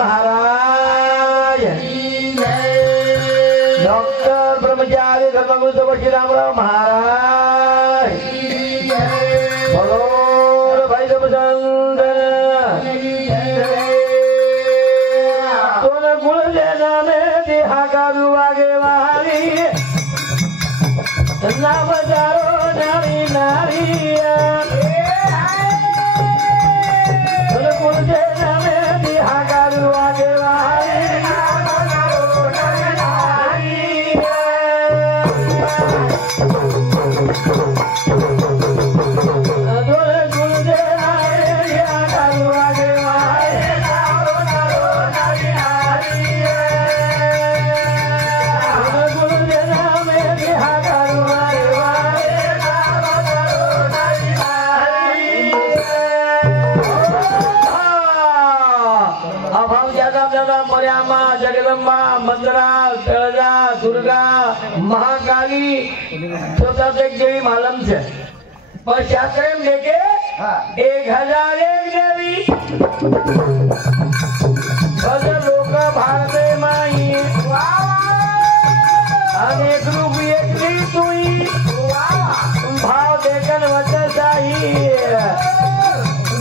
महाराज doctor ब्रह्मचारी धर्मगुरु सबशी रामराव महाराज बोलो भाई सबसंत तोने गुण देना में देहा का आगे वाली नाम जारो नारी नारी तोने गुण देना में देहा का आगे वाली जगदम्बा मंदरा तळजा दुर्गा महाकाली स्वतः एक देवी मालूम है पर शास्त्र में देखे 1001 देवी लोक भारत माई अनेक रूप एक तुई भाव देखन वचसाई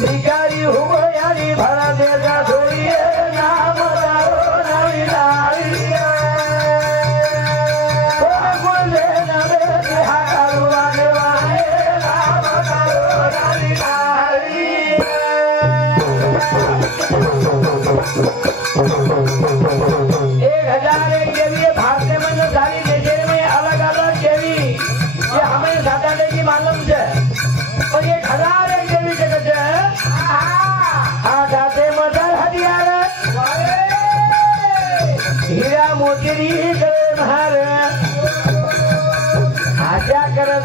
भिखारी हुआ यारी भरा देगा थोड़ी नाम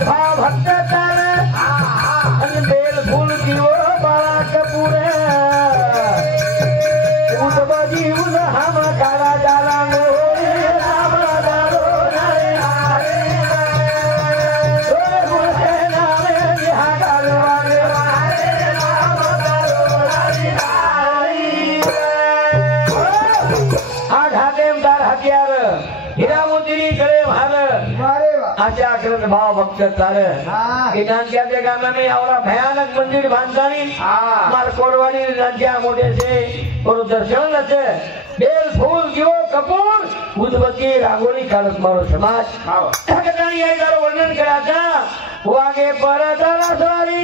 भाव भक्त बेल फूल दियो बड़ा कपूर उस हम काला जाला हीरा मोती करे आशा करत भाव भक्त तार नानक्याच्या गावाने एवढा भयानक मंदिर बांधतानी मार कोरवाडी नानक्या मोठे से और दर्शन আছে बेल फूल दियो कपूर उदबत्ती रांगोळी काढत मारो समाज ठकतानी याचं वर्णन करायचा वागे परदारा स्वारी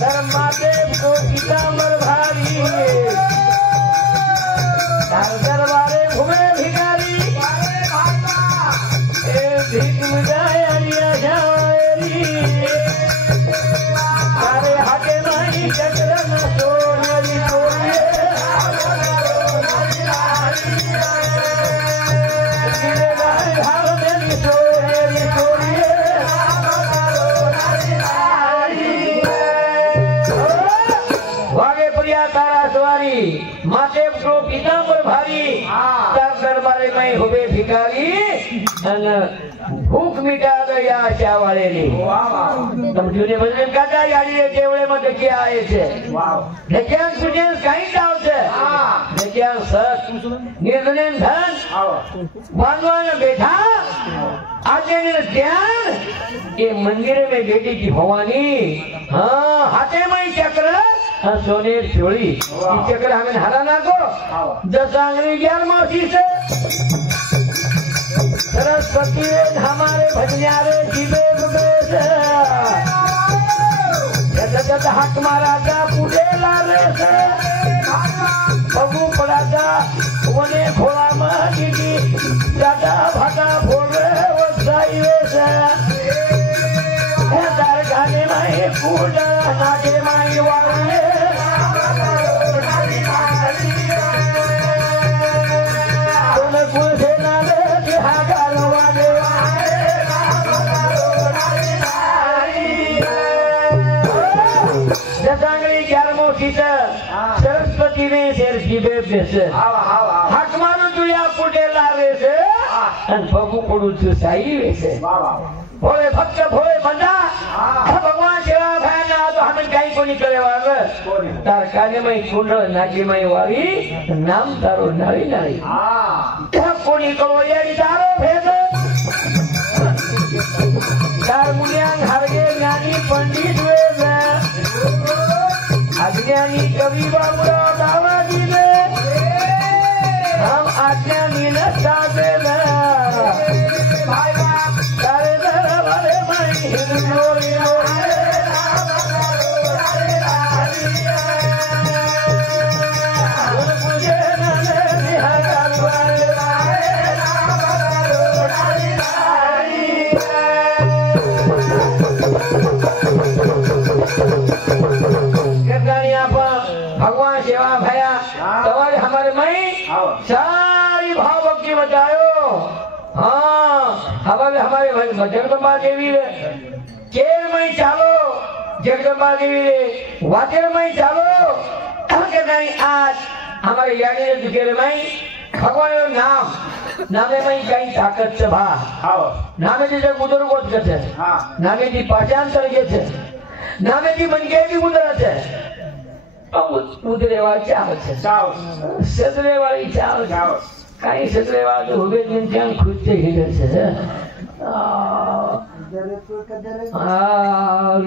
धर्माते तो पीतांबर भारी दरबारे घूमे भिखारी भीख मिठाया जारी सारे हाथे नहीं चक्र न सोनरी वागे प्रिया तारा सवारी माथे को पीतांबर भारी दरबारे में हुए भिखारी भूख मिटा गया आशा वाले ने तुझे वजन काटा यारी रे केवड़े में देखिए आए थे देखिए तुझे कहीं जाओ थे देखिए सर निर्धन धन बांधवान बैठा आते ने ध्यान ये मंदिर में बेटी की भवानी हाँ हाथे में चक्र सोने चोरी चक्र हमें हरा ना को 10 आंगली 11 मासी से सरस्वती हमारे भजनियारे जीवे जत हाथ मारा था पूरे लारे से बबू पड़ा था वने घोड़ा माटी की दादा भागा बोल रहे वो साइवे से दार गाने में कूद नाचे माई वाले तूने कुल से ना ले हागा दसांगली 11 सरस्वती ने शेर जीवे बेसे हाक मारू तुया पुटे लावे से अन बबू पडू तू साई वेसे भोले भक्त भोले बंदा भगवान सेवा भाई ना तो आपण काही कोणी करे वाग तार काने माई कुंडळ नाची माई वावी नाम तारो नाळी नाळी कोणी कळो याडी तारो भेद तार मुनियांग हारगे ज्ञानी पंडित वेद अज्ञानी कवि बाबुरा दावा दिले हम अज्ञानी न साधे भाई तारे दर भरे माई हिंदोरी भगवान सेवा भया तुम्हारे हमारे मई सारी भाव भक्ति बचायो। हाँ हमारे जगदम्बा देवी रे केर मई चालो जगदम्बा देवी रे वाचर मई चालो आज हमारे यानी रे दुखेरे मई भगवान नाम नामे मई कई ताकत से भा नामे जी जग उधर गोत करते नामे जी पहचान करके छे नामे जी मन के भी उधर छे उधरे वाली चाव छे सदरे वाली चाव कई सदरे वाली होबे दिन जान खुद से हिले छे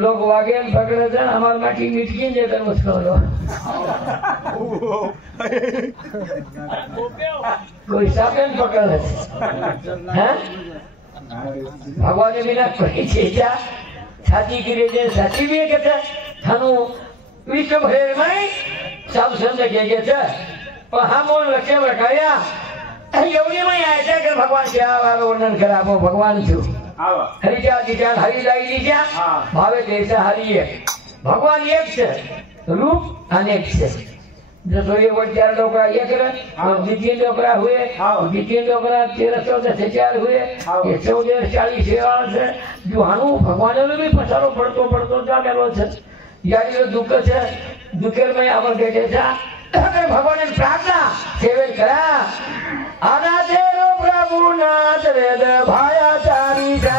लोग वागे पकड़े थे हमार माटी मिटकी जे कर मुझको लो कोई सापेन पकड़े हैं भगवान ने बिना कोई चीजा छाती गिरे जे छाती भी कहते थानु विश्व भरे में सब संत के छे पर हम लक्ष्य रखाया एवनी में आया था कि भगवान से आवारो वर्णन कराबो भगवान छु हरिजा दिजा हरि लाई लीजा भावे देश हरि एक भगवान एक छे रूप अनेक छे जो ये चार डोकरा एक रे और द्वितीय डोकरा हुए द्वितीय डोकरा 13 14 से 4 हुए ये 14 40 सेवा से जो हनु भगवान ने भी पसारो पड़तो जागेलो छे यारी रो दुख छे दुखेर में आपण देखे छा अगर भगवान ने प्रार्थना सेवन करा आना तेरो प्रभु नाथ वेद भाया चारी जा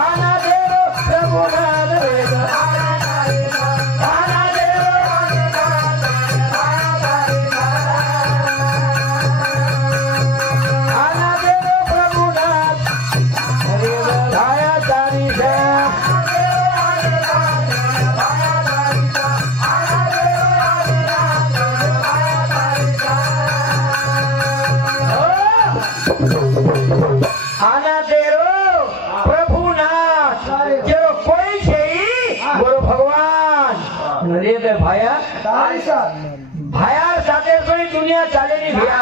आना तेरो प्रभु नाथ वेद भाया चारी जा आना तेरो आना तेरो प्रभु नाथ वेद भाया चारी जा आना तेरो प्रभु नाथ तेरो कोई छे गुरु भगवान हृदय भाया भाया साथे कोई दुनिया चाले नहीं भैया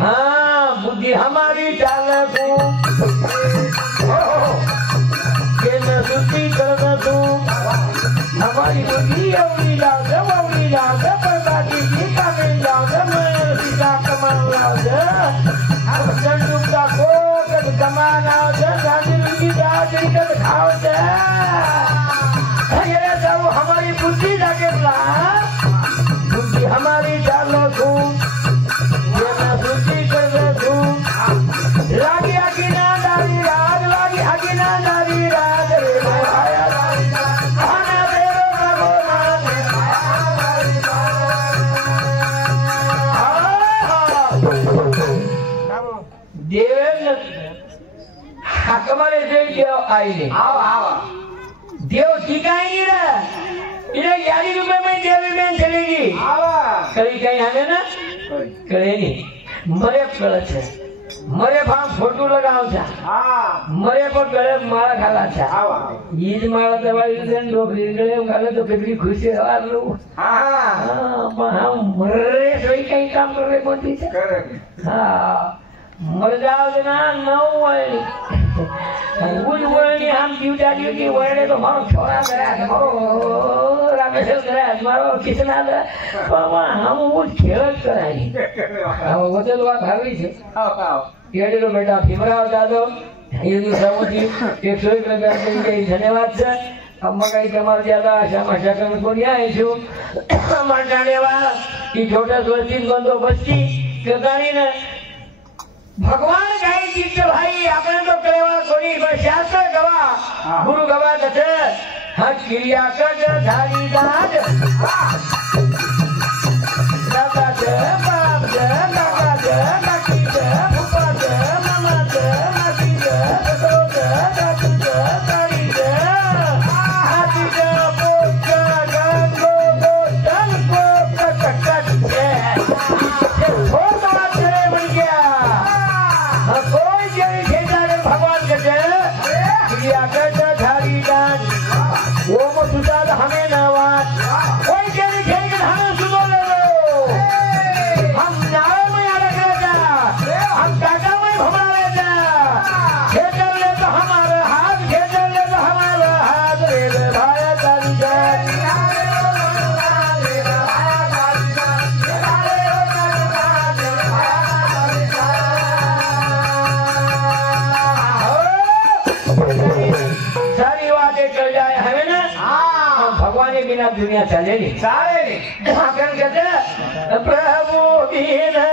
हाँ बुद्धि हमारी चाले तू के न सुधी कर तू हमारी बुद्धि अवली लाग पर बाकी की का मिल जाओ मैं सीधा कमान लाग संयुक्ता को कद कमाना गांधी की दादी कद खाओ दे ये सब हमारी बुद्धि लगे ना बुद्धि हमारी डालो तू ये ना बुद्धि कर दे तू लागी अगिना दारी राज रे भाया आना तेरो प्रभु देव हकमारे देव आई ने देव ठिकाई नहीं रहा इन्हें यारी रुपए में देवी में चलेगी कहीं कहीं आने ना करे नहीं मरे गलत है मरे भाव फोटो लगाओ था मरे पर गले मारा खाला था ईद मारा दवाई देन डोकरी गले गाले तो कितनी खुशी है लोग हम मरे सोई कहीं काम कर रहे बोलती है मर जाओ ना नौ उस वर्णी हम जीवता जीव की वर्णे तो मारो छोरा गया मारो रामेश्वर गया मारो किसना हम वो खेल कराई वो तो बात भावी छे ये लो बेटा भीमराव जादव ये दूसरा 101 रुपया के धन्यवाद છે અમ્મા કઈ તમાર જ્યાદા આશામાં શકમ કોની આઈ છું મંડાણેવા ઈ છોટા સ્વસ્તિક બંદોબસ્તી કદાણી ને भगवान कहीं जीत भाई अपने तो करेवा कोनी पर शास्त्र गवा गुरु गवा दते हा क्रियाकट झाली दाद दादाच बापच काकाच काकीच फुफाच मामाच मासीच ससरोच दादूच ताईच हातीच पोच गंगो गोटन कोक कटकट छे छोटा छे बन गया कोई जड़ी खेदारे भगवान कहते क्रियाकट झाली दाद वो सुजात हमें नवाज कोई जड़ी खेद हमें सुनो ले लो हम नाव में अलग रहता हम काका में घुमा लेता खेतर ले तो हमारा हाथ खेतर ले तो हमारा हाथ रे भाया तारी जान सारी बातें चल जाए हमें ना भगवान के बिना दुनिया चलेगी कहते प्रभु बिना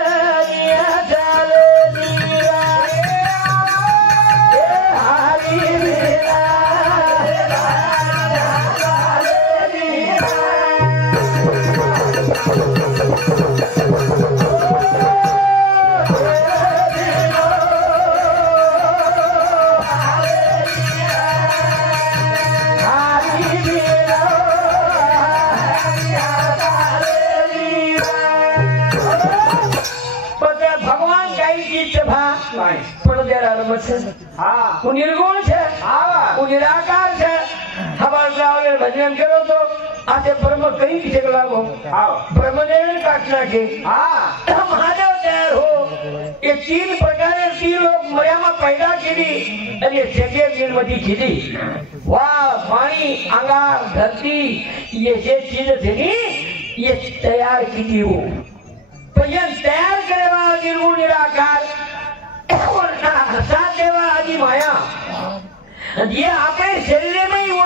दुनिया चलेगी हरि बिना निर्गुण है निराकार है हमारे भजन करो तो आते ब्रह्म कहीं की जगह लागो ब्रह्मदेव काटना के महादेव तैयार हो ये 3 प्रकार 3 लोग मर्या में पैदा की अरे जगह निर्मति की वाह पानी अंगार धरती ये चीज थे ये तैयार की वो तो ये तैयार करे वाला निर्गुण निराकार साथ देवा आदि माया ये अपने शरीर में ही वो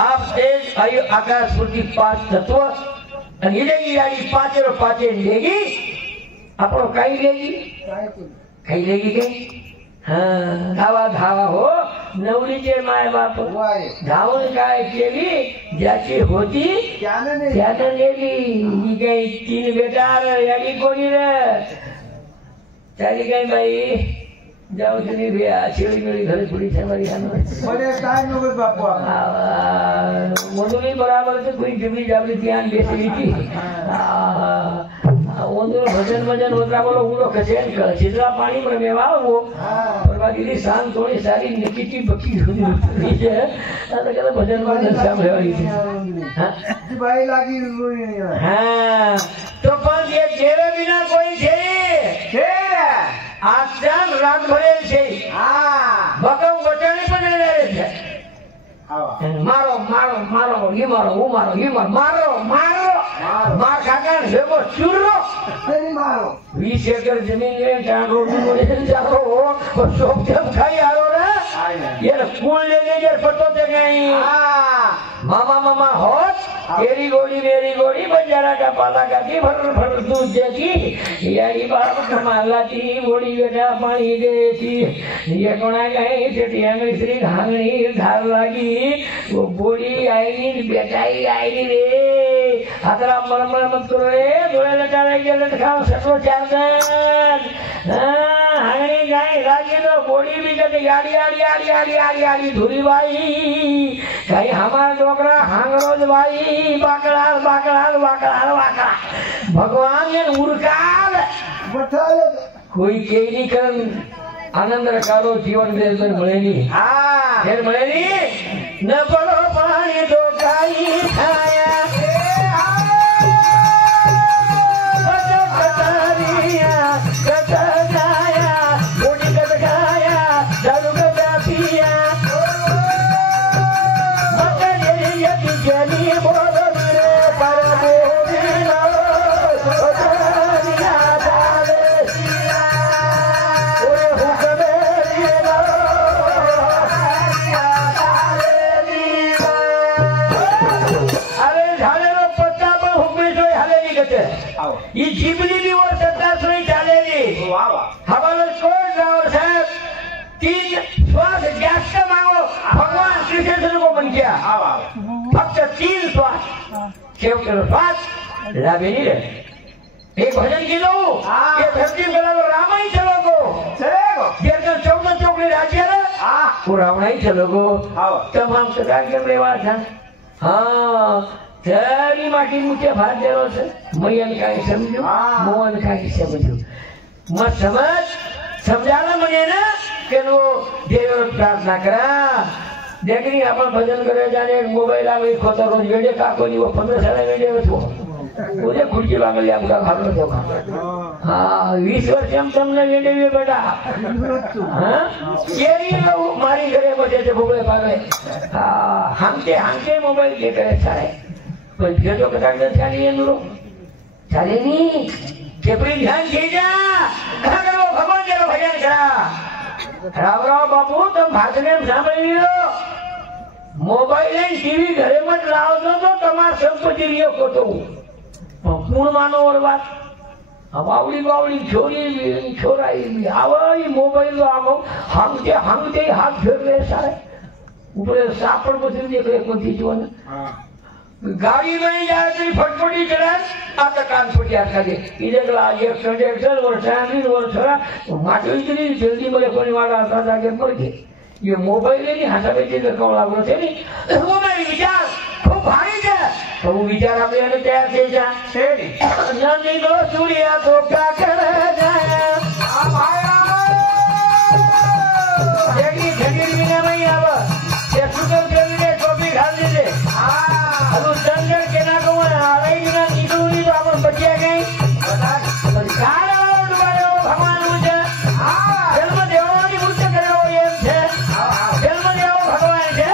आप तेज आयु आकाश स्फूर्ति 5 तत्व लेगी यानी 5 और 5 लेगी अपनो कहीं लेगी कहीं हाँ धावा धावा हो नवरीचे माय बाप धावून काय केली ज्याची होती त्यानं नेली ही काही 3 बेटार याली कोणी रे चाली गई भाई जाओ चली भैया छेड़ी मेरी घर थोड़ी से हमारी बड़े टाइम हो गए बापू मोदुली बराबर से कोई जमी जाबली ध्यान बेचली थी ओंदो भजन भजन होता बोलो उड़ो कसेन कर छिदरा पानी में मेवा वो परवादी शान थोड़ी सारी निकिटी बकी हुई है तो कहता भजन भजन शाम है हां भाई लागी हां तो पर ये तेरे बिना कोई छे आजन रात भरे छे बकम वटणी पण રહે છે मारो मारो मारो ये मारो वो मारो ये मारो मारो मारो मार खाकर हेबो चुरो नहीं मारो 20 एकड़ जमीन में चारो बोले चारो वो सब जब खाई आरो रे ये फूल लेने के पत्तो दे गई मामा मामा होत मेरी गोड़ी बंजारा का पाला का की भर भर दूध देती यारी बाप कमाला थी बोड़ी बेटा पानी देती ये कोना गई चटी अंगली श्री घांगनी धार लगी वो बोड़ी आएगी बेटाई आएगी रे हतरा मरमर मत करो रे धोले लटाने के लटकाओ सको 4 दिन हांगनी गई लागी तो बोड़ी भी कहते यारी यारी यारी यारी यारी यारी धुरी बाई कहीं हमारा डोकरा हांगरोज बाई बाकड़ाल बाकड़ाल बाकड़ाल बाकड़ा भगवान ने उड़काल कोई के नहीं कर आनंद रखारो जीवन में मिलेगी फिर मिलेगी न पड़ो पानी तो काई खाया ये जीवनी भी और 17 नहीं चालेगी हमारे कोट रावल साहब 3 श्वास गैस का मांगो कृष्ण को बन गया फक्त 3 श्वास शेवटનો શ્વાસ લાભે નહીં રહે एक भजन की लो ये धरती गला राम ही चलोगो जेकर 14 ચોકડી राज्य रे वो रावण ही चलोगो तमाम सदा के लेवा था हां तेरी माटी मुझे भार देरो છે મયન કાઈ સમજો મોહન કાઈ સમજો મત સમજ સમજાला મને ना કે નો દેવ प्रार्थना करा देखनी अपन भजन करे जाने मोबाइल आवे खोता रोज वेडे काको नी वो 15 साल वेडे હતો मुझे खुर्ची वागली आपका खालो तो हाँ 20 वर्ष हम तुमने वेडे हुए बेटा हाँ ये नहीं मारी करे बचे थे भूले पागले हाँ हमके मोबाइल के करे सारे पर फिर तो कथा कर चालिए नुरो चाले नहीं केपरी ध्यान दीजा अगर वो भगवान के भजन करा राव बापू तुम भाषण सांभળી लो मोबाइल एंड टीवी घरे मत लाओ तो तमार संपत्ति रियो खोटो पूर्ण मानो और बात अब आवड़ी बावड़ी छोरी छोराई आवाई मोबाइल आगो हमते हाथ फेर ले सारे ऊपर सापड़ बसी देख ले कोई चीज गाड़ी में जाती फटफटी चला आता कान फटी आता दे इधर ला एक्शन और सैंडविच और छोरा माटो इतनी जल्दी बोले कोई वाला आता जाके मर गए ये मोबाइल नहीं हाथा बेचे तो कौन लागो थे नहीं वो मेरी विचार खूब भारी है तो वो विचार अपने ने तैयार थे जा छेड़ी नंदी को सूर्य तो क्या कर जाए आ भाया देखी झंडी ने नहीं आवा ये सुगर जल्दी टोपी डाल दे हां अब जंगल के ना को आ रही ना नीडूनी तो अपन बचिया गई बता सरकार वालो भगवान मुझे हां जन्म देवानी मुझे करो ये है जन्म देव भगवान है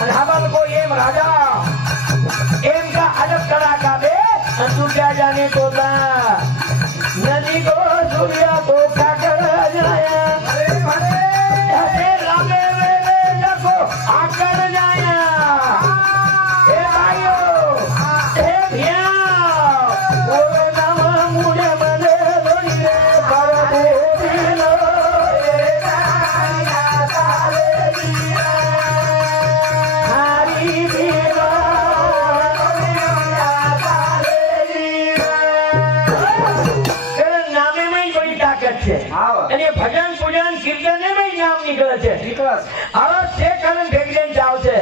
और हम को ये राजा एम का अदब करा का बे तू क्या जाने तो ना नदी को सूर्य को क्या कर जाया अरे भले ऐसे लागे वे देखो आकर जाया ए भाइयों ए भैया वो नाम मुझे मने लोई रे पर दिलो ए गाया तारे दिया हरी दिवा અને ભજન પૂજન કીર્તન એમાં નામ નીકળે છે આવા છે કારણ ભેગીને જાવ છે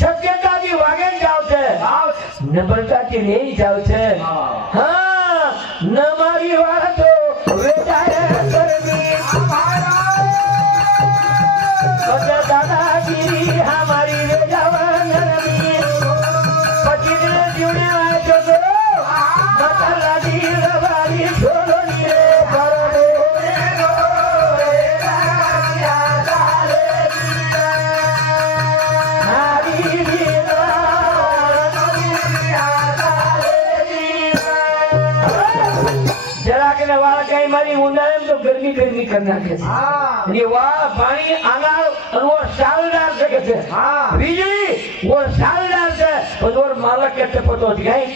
સત્યતાથી વાગેન જાવ છે નમ્રતાથી લઈ જાવ છે હા ન મારી વાતો વેચાય કરવી દાદાગીરી હમારી વેજાવા નરમી પછી જીવને વાંચો તો મસાલાજી રવારી છોડો ની રે तो गर्मी करना ये वहाँ पानी आना वो सालदार से कहते बिजली वो सालदार से और मालक कहते पतो गई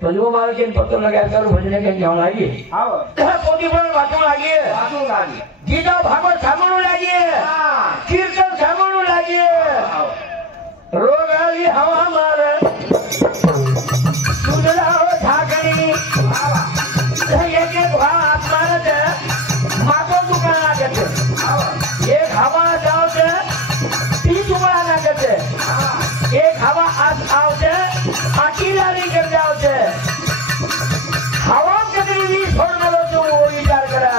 तो जो मालक के पतो लगाया करो भजने के जाओ लागिए पोती पर वाचन लागिए गीता भागवत सामनु लागिए कीर्तन सामनु लागिए रोग आली हवा मारे सुधराओ ठाकरी एक आसमान माको दुकान लागते एक हवा जावते 30 उमरा लागते एक हवा आज आवते अकेलारी कर जावते हवा कधी छोड़लो तो वो विचार करा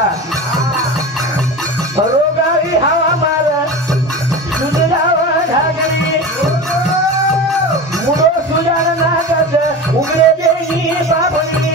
रोगारी हवा मार सुधरावा ढागरी मुडो सुधार ना करते उगले देगी बाबनी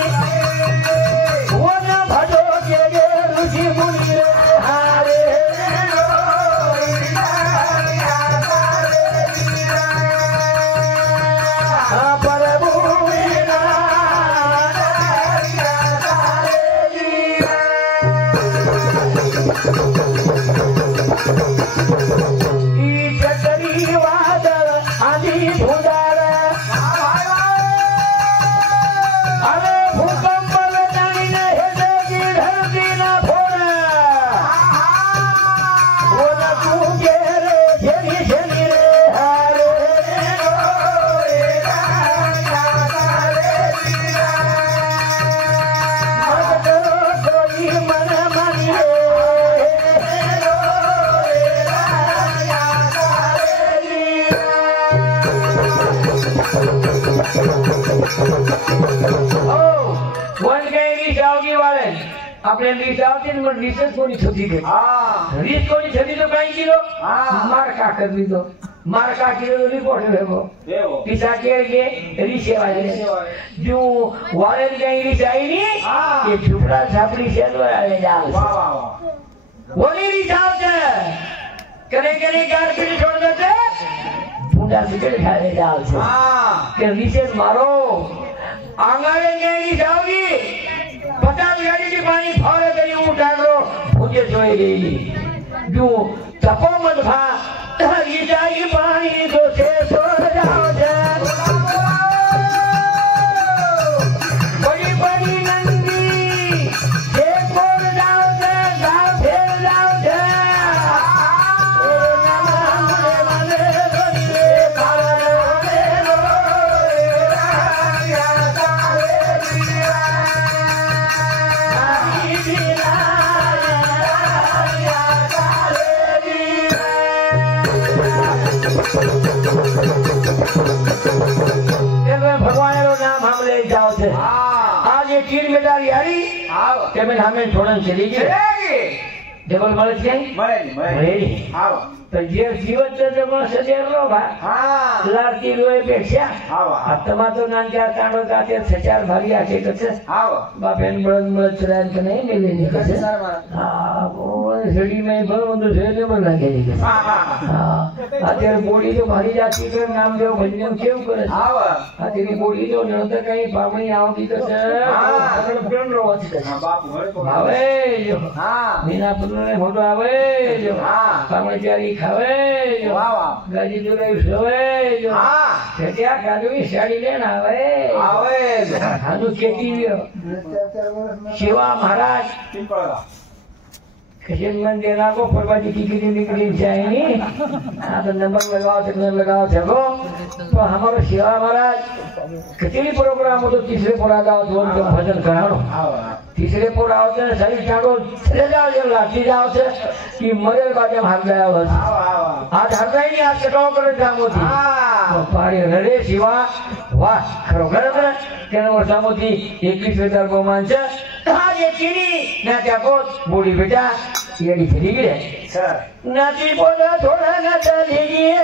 આપણે રીત આવતી ને મને રીત જ કોની થતી ગઈ રીત કોની થતી તો કઈ કીધો માર કા કરી દીધો માર કા કીધો રિપોર્ટ લેવો પીસા કે રીસે વાળે જો વાળે કઈ રીસ આવી ની એ ઝૂપડા છાપડી છે તો આવે જાવ ઓલી રીસ આવશે કરે કરે ગાર પીડી છોડ દેતે ભૂંડા સુકેલ ખાને જાવ છે કે રીસે મારો આંગણે ગઈ જાવની 50 ગાડીની પાણી ફાળે કરી હું ડાગરો ભૂજે જોઈ ગઈ જો તપો મત ભા ઈ જાય પાણી તો છે સોર જાવ છે બડી બડી નંદી છે સોર જાવ છે ગાવ છે જાવ છે ઓ નામ મને ગરીએ પાળા રે રો રાયા તારે भगवान नाम हम ले जाओ थे आज ये तीन मेदारी हरी के मैं हमें छोड़न चली गई डबल मरज गई मरे तो जे जीवन तो जमा सजे रो भा लारती रोए पेक्षा आत्मा तो नान क्या कांडो जाते सचार भारी आके कसे बापेन बळद मळद चरान के नहीं मिले नहीं कसे हां वो झड़ी में भरो तो झेले में लागे नहीं कसे हां आतेर बोडी तो भारी जाती के नाम देव भजन केव करे आतेरी बोडी तो नळता कई पामणी आवती कसे सगळ प्रण रोवाची कसे बापू आवे जो मीना पुत्र फोटो आवे जो पामणी चारी खावे जो गाजी दुराई सोवे जो सेटिया काजवी साड़ी लेना आवे हाजू खेती शिवा महाराज किसी मन देना को परवाजी की निकली जाएगी तो नंबर लगाओ छो तो हमारा शिवा महाराज कितनी प्रोग्राम हो तो तीसरे पर आ जाओ तो उनका भजन कराओ तीसरे पर आओ तो शरीर टाड़ो चले जाओ जब लाठी जाओ से कि मरे बाटे हार गया बस आज हरता ही नहीं आज कटाव करे जामो थी पाड़ी रड़े शिवा वाह खरोखर तेने वर्षामोथी 21,000 बहुमान છે आज ये चीनी ना क्या कोत बूढ़ी बेटा येड़ी चली गई सर नाची बोला थोड़ा ना चली गई ये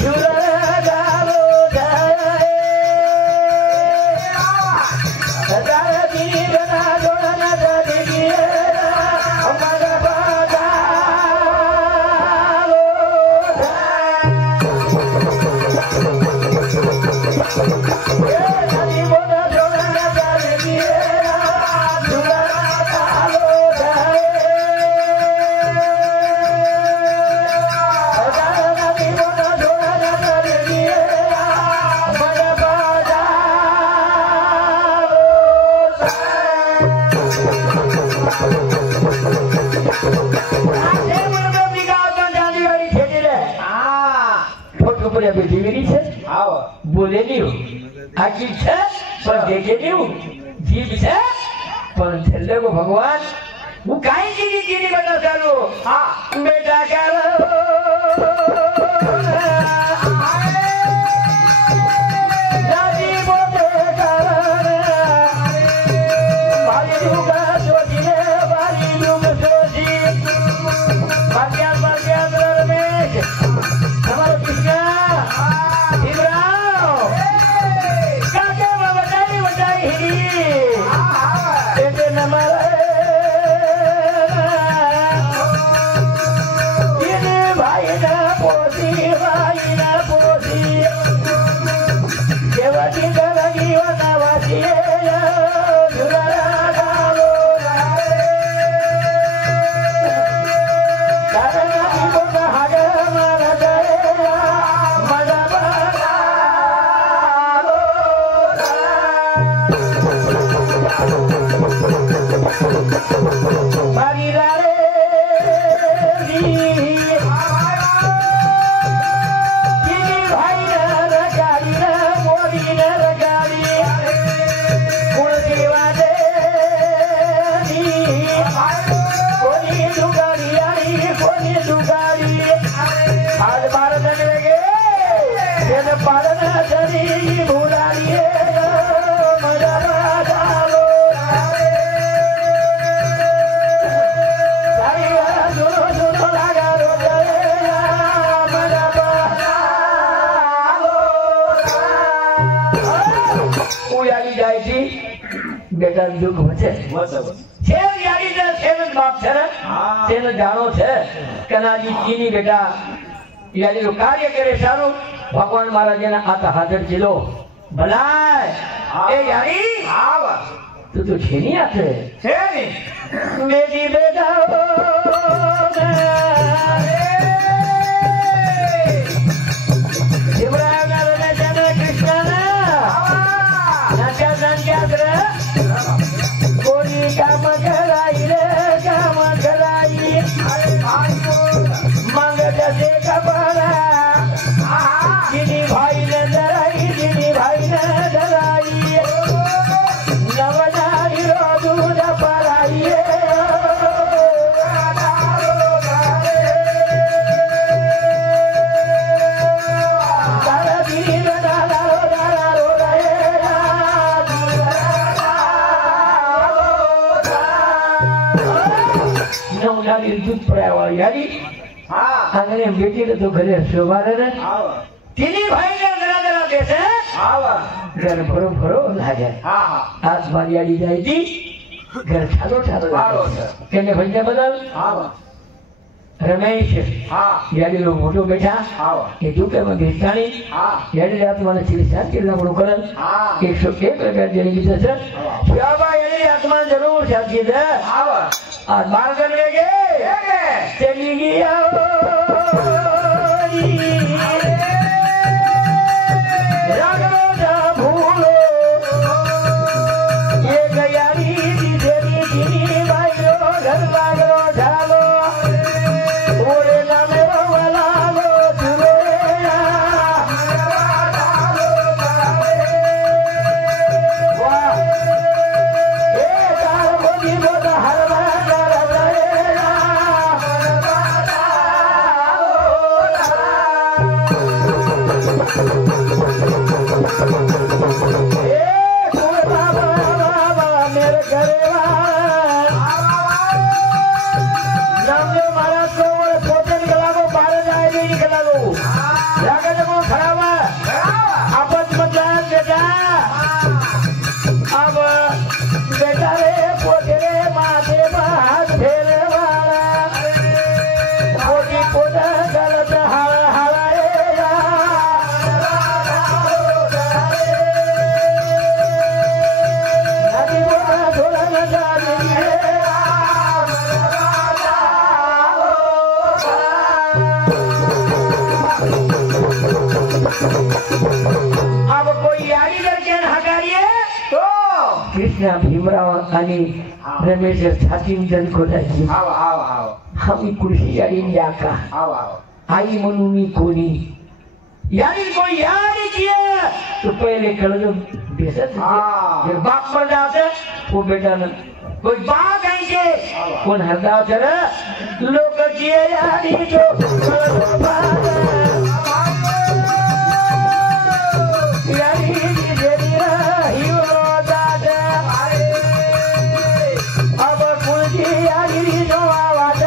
झूला गालो जाए दादा की बना थोड़ा ना चली गई हमारा बाजा बोलेली हो आखी छे पर देखेली हो जीव छे पर छेल्ले को भगवान वो काई कीनी बता चालू हां बेटा करो दादी बोले करो भाई दुगा सोचिए भाई दुग सोची भाग्या रमेश हमारा कृष्णा भाई ઓ યારી જાય છે બેટા દુઃખ વચે છે યારી ને સેન બાપ છે ને તેને જાણો છે કનાજી ચીની બેટા યારી નું કાર્ય કરે સારું ભગવાન મહારાજના આતા હાજર ચીલો ભલાય એ યારી આવા તું તો છે ની આતે છે ની બેટી બેટા काम कराई रे काम कराई मांग जैसे कपड़ा जिनी भाई ने डराई जिनी भाई ने डराई नवनारी रो दूध पराई तारा दी दूध पड़ा यारी आंगने बेटी ने तो घरे शोभा रे तीनी भाई ने जरा जरा देसे घर भरो भरो लागे आज बारी आड़ी जाई थी घर ठालो ठालो केने भाई ने बदल रमेश यारी लोग मोटो बैठा ये दुके में बेचानी यारी रात माने चीज शांति लमड़ो करन 101 रुपया देने की से शाबा यारी आत्मा जरूर शांति दे आज बार कर लेगे चली गया भूलो ये गयारी तेरी दीनी भाई घर लागलो ढालो ओरे नामे वाला लो तुरेया वाह ए तार मोदी बोला हरवा मेरे घरे मारा तो पोते निकलागो बाहर जाए भी निकलागो जाकर जब खराब आपस में जाए बेटा अब बेटा रे पोते रे माथे हाथ फेरे वाला पोती पोता गलत हवाएगा नदी बोला थोड़ा नजर अब कोई यारी करके हकारिए तो कृष्ण भीमराव आणि रमेश छाती जन खोदायची आम्ही कृषी यारी याका आई म्हणून मी कोणी यारी कोई यारी किए तो पहले कल बेसत फिर बाप पर जाते वो बेटा न कोई बाप आएंगे कौन हरदा चले लोग किए यारी जो यारी देरी रही दादा अब कुल यारी जो आवाज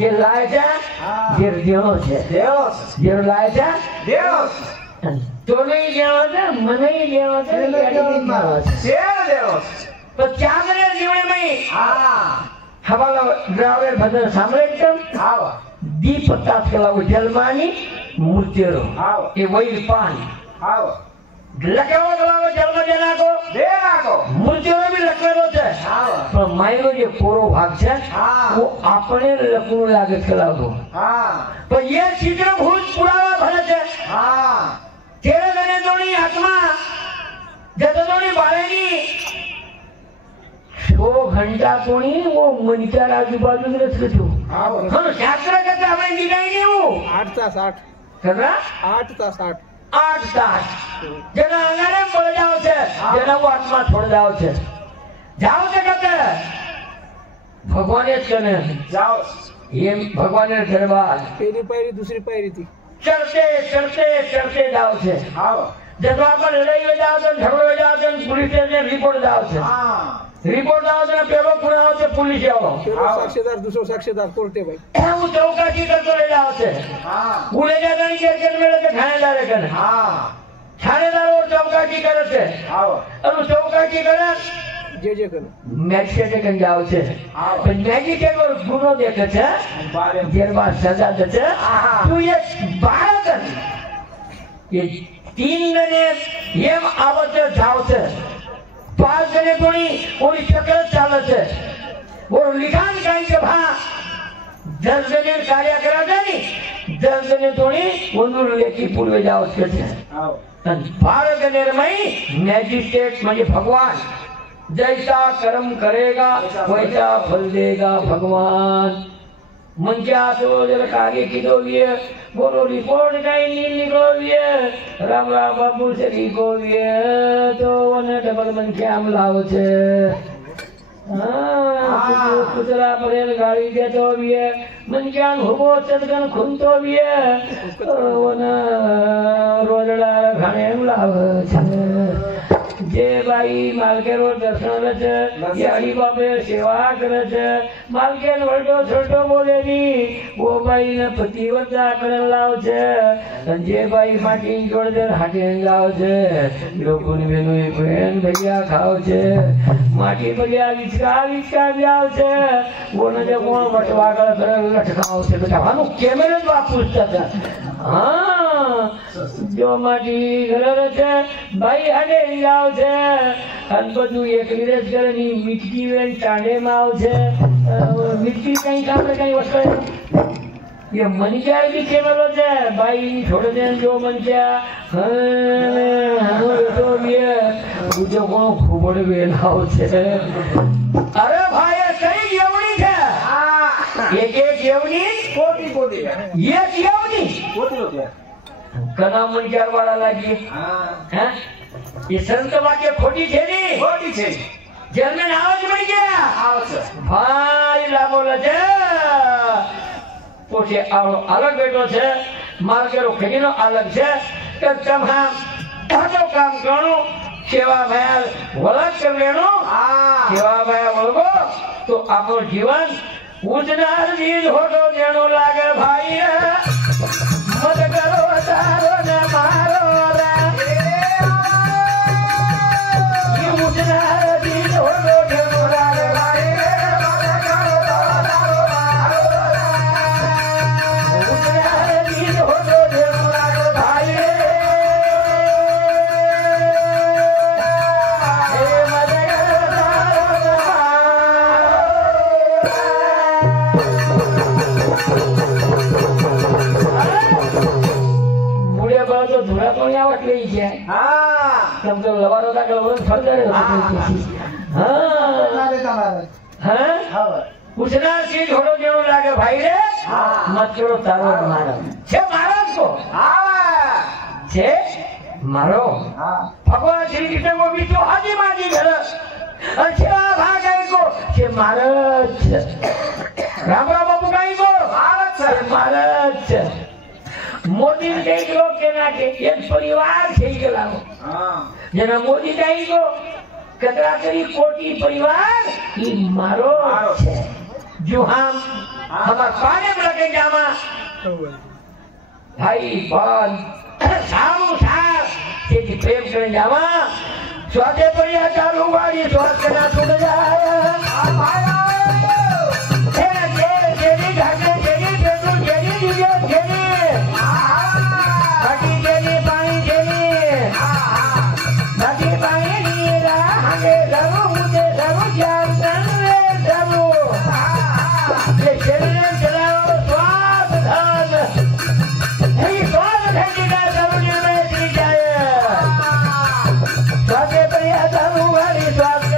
ये लाए थे देर देवस है देर लाए थे देवस तो नहीं देवस है मन ही देवस है देवस तो चांदने जीवने में हवाला ड्राइवर भजन सामने एकदम दीप तास के लागू जलमानी मूर्तिरो ये वही पानी લખેલો ગલાવો જન્મ દેનાકો મૂર્તિઓ બી લખેલો છે પણ માયનો જે કોરો ભાગ છે वो આપણે લખવું લાગે કલાવો પણ ये ચિત્ર ભૂત પુરાવા ભરે છે તેરે ગને દોની આત્મા જતોની બાળેની 100 घंटा कोणी वो मनितर आजूबाजू में रखतो हां शास्त्र करता આપણે નિર્ણય લેવું 8 तास 8 કરા 8 तास 8 तास જેના અંગારે પડ જાવ છે જેના આત્મા છોડ જાવ છે કતે ભગવાન જ કને જાઓ એમ ભગવાનને દરબાર પહેલી પાયરી दूसरी पायरी थी चढ़ते चढ़ते चढ़ते जाओ छे जब आपण લડાઈ જાવ તો ઝઘડો જાવ તો પોલીસ સ્ટેશન રિપોર્ટ જાવ છે રિપોર્ટ આવો તો પેલો ખૂણ આવો છે પોલીસ આવો સાક્ષીદાર દૂસરો સાક્ષીદાર કોર્ટે ભાઈ હું ચૌકાઠી કરતો લઈ જાવ છે ગુનેગાર ની કેર મેળે કે થાણેદાર કરે થાણેદાર ઓર ચૌકાઠી કરે છે અને ચૌકાઠી કરે જે કરે મેજિસ્ટ્રેટ કન જાવ છે પણ મેજિસ્ટ્રેટ ઓર ગુનો દેખે છે જેરમાં સજા દે છે તું એક બાળક ये 3 ने एम आवत जाव छे 5 जने कोणी कोणी चक्र चाले छे और लिखाण काई के भा 10 जने कार्य करा दे नी 10 जने तोणी वंदुर लेखी पूर्वे जाव छे अन भारत निर्मय मैजिस्ट्रेट म्हणजे भगवान जैसा कर्म करेगा वैसा फल देगा भगवान मन क्या तो जरा कार्य कीधो लिए बोलो रिपोर्ट कहीं नहीं निकलो लिए राम राम बाबू से लिखो लिए तो वने डबल मन क्या हम लाओ छे कुतरा परेल गाड़ी दे तो लिए मन क्या हुबो चदगन खुन तो लिए वने रोजड़ा घणे हम लाओ छे जे भाई मालकेरो दर्शन करे छे याड़ी बापे सेवा करे छे मालकेन वळडो छोटो बोले नी वो भाई ने पतिव्रता करन लाव छे अन जे भाई माटी जोड़ दे हाटे लाव छे लोकोनी बेनो ए बहन भैया खाव छे माटी भैया विचका जाव छे वो ने जे कोण वटवागळ करे लटकाव छे बेटा हानु केमेरे बाप पूछता था हां जो माटी घरे छे भाई हाटे जाव छे अन बधु एक निरेश करे नी मिटकी वेन टांडे में आव छे मिटकी कई काम रे कई वस्तु ये मन क्या भी केवल छे भाई छोड़ दे जो मन क्या तो ये बुझो को खूबड़ वेन आव छे अरे भाई कई जेवणी छे एक जेवणी कोटी कोटी ये जेवणी कोटी होते कदा मन क्या वाला लागी हैं ये संत वाक्य खोटी छे नी खोटी छे जन्मे आवाज मળી ગયા આવ છે ભાઈ લાગો લજે પોતે આવો અલગ બેઠો છે માર્કેરો ખજીનો અલગ છે કે તમા કાજો કામ કરો સેવા ભાઈ વળક કરવેનો સેવા ભાઈ વળગો તો આપણો જીવન ઉજનાર જીલ હોટો જેનો લાગે ભાઈ મત કરો તારો ને મારો રે ધોળા તો આવટ લઈ જાય હા તમ તો લવારો કા ગળવર ફરદારે હા પૂછના સી થોડો જેવો લાગે ભાઈ રે મત કરો તારો મારો છે મારો કો હા છે મારો હા ભગવાન શ્રી કૃષ્ણ કો બીજો હાજી માજી ઘર અચ્છા ભાગાઈ કો છે મારો છે રામ રામ બાપુ કાઈ કો મારો છે મારો છે मोदी कई लोग के नाते एक परिवार થઈ ગયેલા જેના મોદી કઈ ગો કતરા કરી કોટી પરિવાર ઈ મારો છે જો હમ હમાર પાને લગે જામા ભાઈ બન સામુ સાર કે પ્રેમ કરે જામા સ્વાદે પરિયા ચાલુ વાળી સ્વાદ કના છોડ જાય આ ભાઈ હે જે જેની ઘાટે જેની બેટુ જેની દીયો જેની स्वाद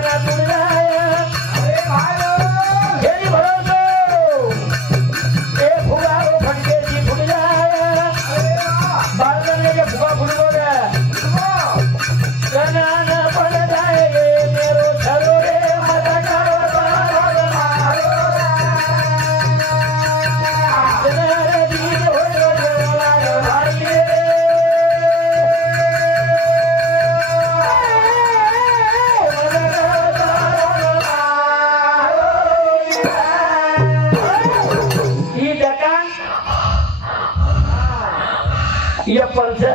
ये पर છે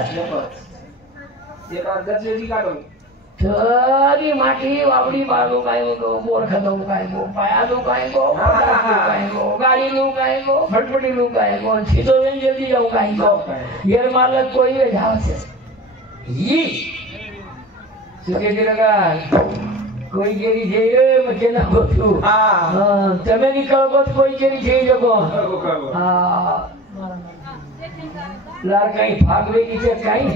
એક આ ગજેજી કાઢો તરી માટી વાવડી બાળો કાયો ગો મોરખનો કાયો પાયાનો કાયો કાયો ગાડીનો કાયો ફટફટીનો કાયો સીધો વેન જલ્દી જાવ કાયો યાર માલક કોઈ જ આવશે ઈ સુકે ગરગા કોઈ ગેરી જઈ મકે ના ગોતું હા તમે નીકળો તો કોઈ ગેરી જઈ જગો હા લાર કઈ ભાગવે ની છે કઈ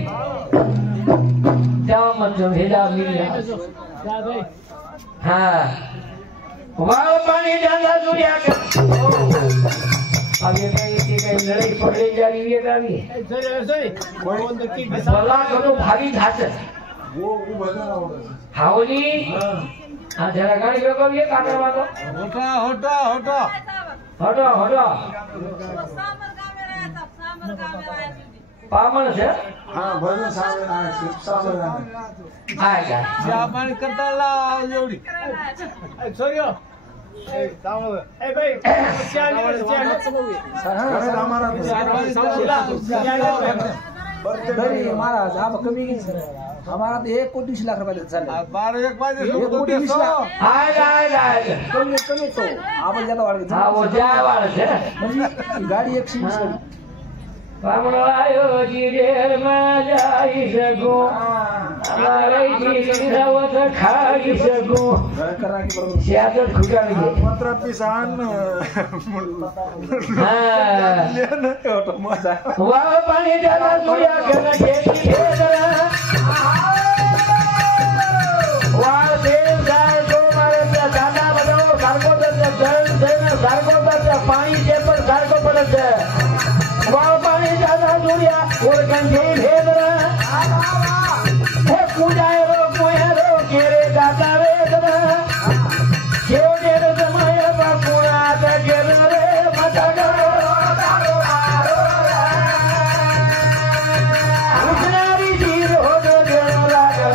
જાવ મત હેડા મિલ્યા જા ભાઈ હા વાવ પાણી ડાંગા જોડ્યા કે હવે કઈ લડાઈ પડી જાવી એ ગાવી સરી ભલા કતો ભાગી થાશે वो बजा हावली हां जरा गाड़ी लोगो ये काटवा वालो होटा होटा होटा हटो हटो पामण છે हाँ भजन सामने आएगा जापान करता ला जोड़ी સોર્યો એ તાવ એ ભાઈ महाराज आप कमी हमारा तो 1 कोटी 20 लाख रुपए चालले 12 एक बजे 1 कोटी 20 लाख आएगा कमी तो आपण ज्यादा वाढ हां वो जाय वाला છે म्हणजे गाडी 120 पामणो आयो जीरेर માં જાઈ સકો અમારે જીરી રાવત ખાઈ સકો करा की बरोबर સ્યાદ ખુટાડી ગઈ पत्र पिसान હા मजा વાવ પાણી ડાલા જોયા કે ખેતી ખેતરા વાવ દેવ ગાય તો મારે દાદા બધાઓ સારકો દે જળ દેને સારકો દે પાણી છે પર સારકો પડે છે વાવ પાણી ડાલા જોયા ઓર કંજે ભેદરા હે પૂજાય રો કોયરો કેરે દાતા વેદના કેવો દેર સમય બાપુના તે કેરે રે મતગરો ઉસનારી જીર હોડો દેણો લાગે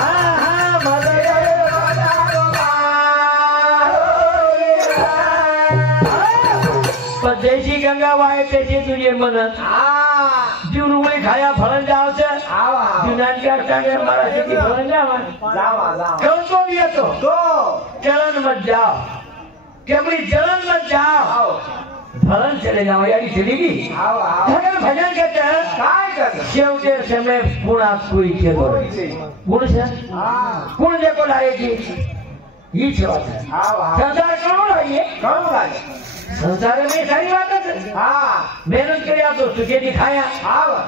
હા હા મતગરો દેશી ગંગા વાય તેજી તુજે મન જીવનું કોઈ ખાયા ફળન જાવ છે જુનાન કરતા કે મારા જેથી ફળન જાવા કહું તો વિયતો તો ચલન મત જાઓ કેમરી ચલન મત જાઓ ફળન ચले जाओ यारी चली गई भजन भजन कहते हैं काय करते शेवटे समय पुणा कोई के दो गुण से गुण देखो लाएगी ये छ बात है संसार कौन लाइए संसार में सारी बात है मेहनत કર્યા તો સુખે દિખાયા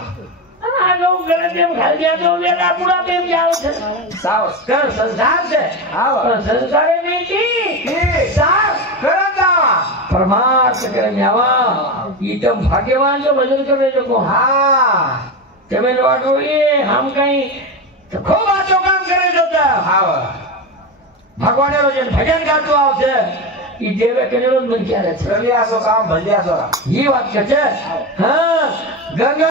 આ લોક ગલત એમ ખાઈ ગયા તો વેલા પૂરા તેમ જાવ છે સાવ કર સંસાર છે પણ સંસારે નહીં કી સાવ કરતા પરમાર્થ કરે ન્યાવા ઈ તમ ભાગ્યવાન જો ભજન કરે લોકો તમે લોટો એ हम कहीं तो खूब आचो काम करे जोता भगवान रो जन भजन गातो आवશે ઈ દેવે કનેલો મન ક્યારે છે ભલ્યા સો કામ ભલ્યા સો ઈ વાત કે છે હા ગંગા